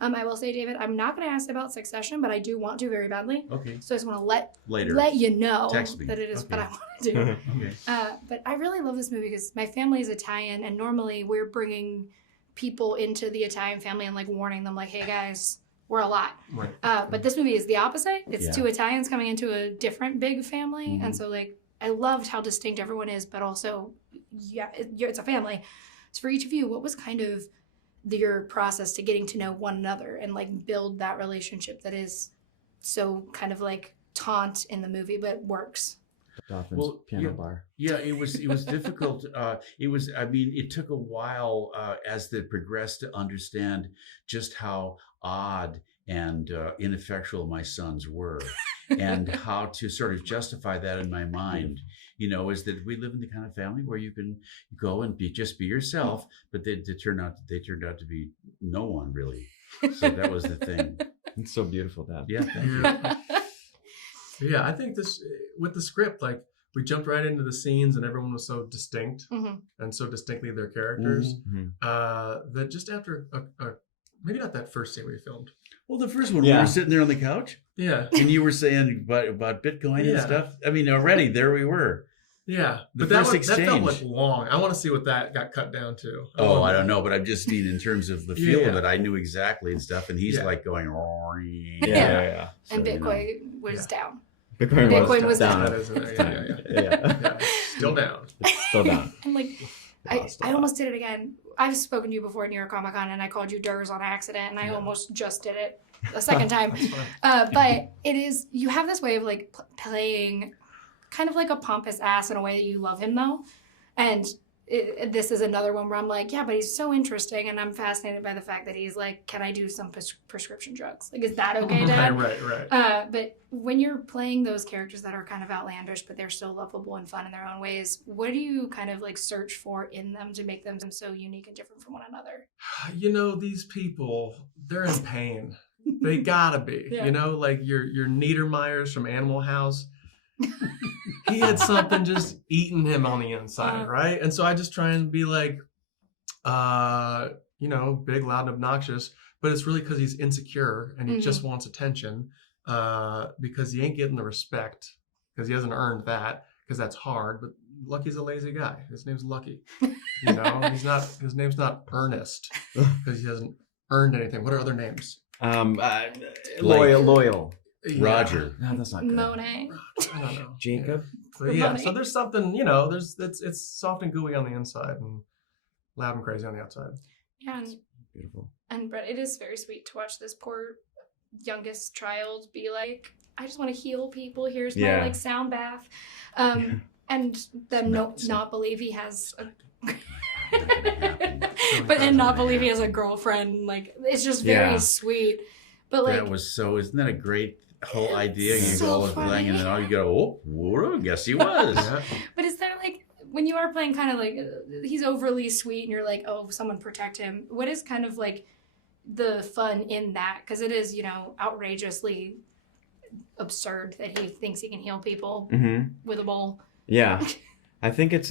I will say, David, I'm not going to ask about Succession, but I do want to very badly. Okay. So I just want to Later. let you know Text me. that it is Okay. what I want to do. Okay. But I really love this movie because my family is Italian, and normally we're bringing people into the Italian family and like warning them like, hey guys, we're a lot. Right. But this movie is the opposite. It's Yeah. two Italians coming into a different big family. Mhm. And so like, I loved how distinct everyone is, but also, yeah, it's a family. So for each of you, what was kind of your process to getting to know one another and like build that relationship that is so kind of like taunt in the movie, but works? Dolphins piano bar. Yeah, it was difficult. It took a while as they progressed to understand just how odd and ineffectual my sons were, and how to sort of justify that in my mind. Is that we live in the kind of family where you can go and just be yourself, but they turned out to be no one really. So that was the thing. It's so beautiful, Dad. Yeah, thank you. Yeah, I think with the script, like we jumped right into the scenes and everyone was so distinct and so distinctly their characters that just after maybe not that first scene we filmed. Well, the first one, we were sitting there on the couch. Yeah. And you were saying about Bitcoin and stuff. I mean, already there we were. Yeah. The but first that felt exchange. like long. I want to see what that got cut down to. I don't know, but I just mean in terms of the feel Yeah. of it, I knew exactly and stuff. And he's like going, Yeah. So, And Bitcoin was down. Bitcoin was down. That is in there. Yeah. Still down. It's still down. And like, I almost did it again. I've spoken to you before at New York Comic Con, and I called you Durs on accident, and I almost just did it a second time. But it is, you have this way of like playing kind of like a pompous ass in a way that you love him though. And this is another one where I'm like, yeah, but he's so interesting, and I'm fascinated by the fact that he's like, can I do some prescription drugs? Like, is that okay, Dad? Right. But when you're playing those characters that are kind of outlandish, but they're still lovable and fun in their own ways, what do you kind of like search for in them to make them so unique and different from one another? These people, they're in pain. They gotta be. Yeah. Like your Niedermeyers from Animal House. He had something just eating him on the inside, right? And so I just try and be like, big, loud, and obnoxious, but it's really because he's insecure and he just wants attention because he ain't getting the respect because he hasn't earned that, because that's hard. But Lucky's a lazy guy. His name's Lucky. He's not. His name's not Ernest because he hasn't earned anything. What are other names? Loyal. Roger. No, that's not good. Monet. I don't know. Jacob. Yeah. So there's something, it's soft and gooey on the inside and loud and crazy on the outside. Yeah. Beautiful. And Brett, it is very sweet to watch this poor youngest child be like, I just want to heal people. Here's my like sound bath. And them not believe he has not believe he has a girlfriend. Like, it's just very sweet. But like, isn't that a great whole idea? You So go all funny. playing and then all you go, whoa, guess he was. But is there like, when you are playing kind of like, he's overly sweet and you're like, oh, someone protect him. What is kind of like the fun in that? Because it is, outrageously absurd that he thinks he can heal people with a bowl. Yeah. I think it's,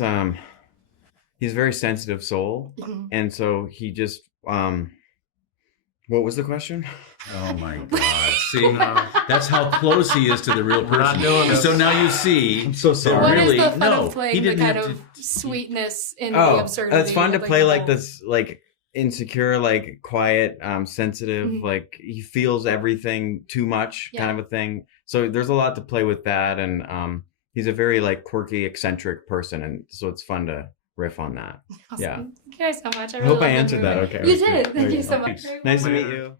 he's a very sensitive soul. And so he just, what was the question? Oh my God. See, that's how close he is to the real person. not doing this. So now you see. I'm so sorry. What Really, is the fun no, of playing he the didn't kind have of sweetness in the Oh, absurdity? it's fun to of, play the like bowl? this, like insecure, like quiet, sensitive, like he feels everything too much kind of a thing. So there's a lot to play with that. And he's a very like quirky, eccentric person. And so it's fun to riff on that. Awesome. Yeah. Thank you guys so much. I I really hope I love answered that that movie. okay. You did. Thank you Okay. so much. Nice to meet you.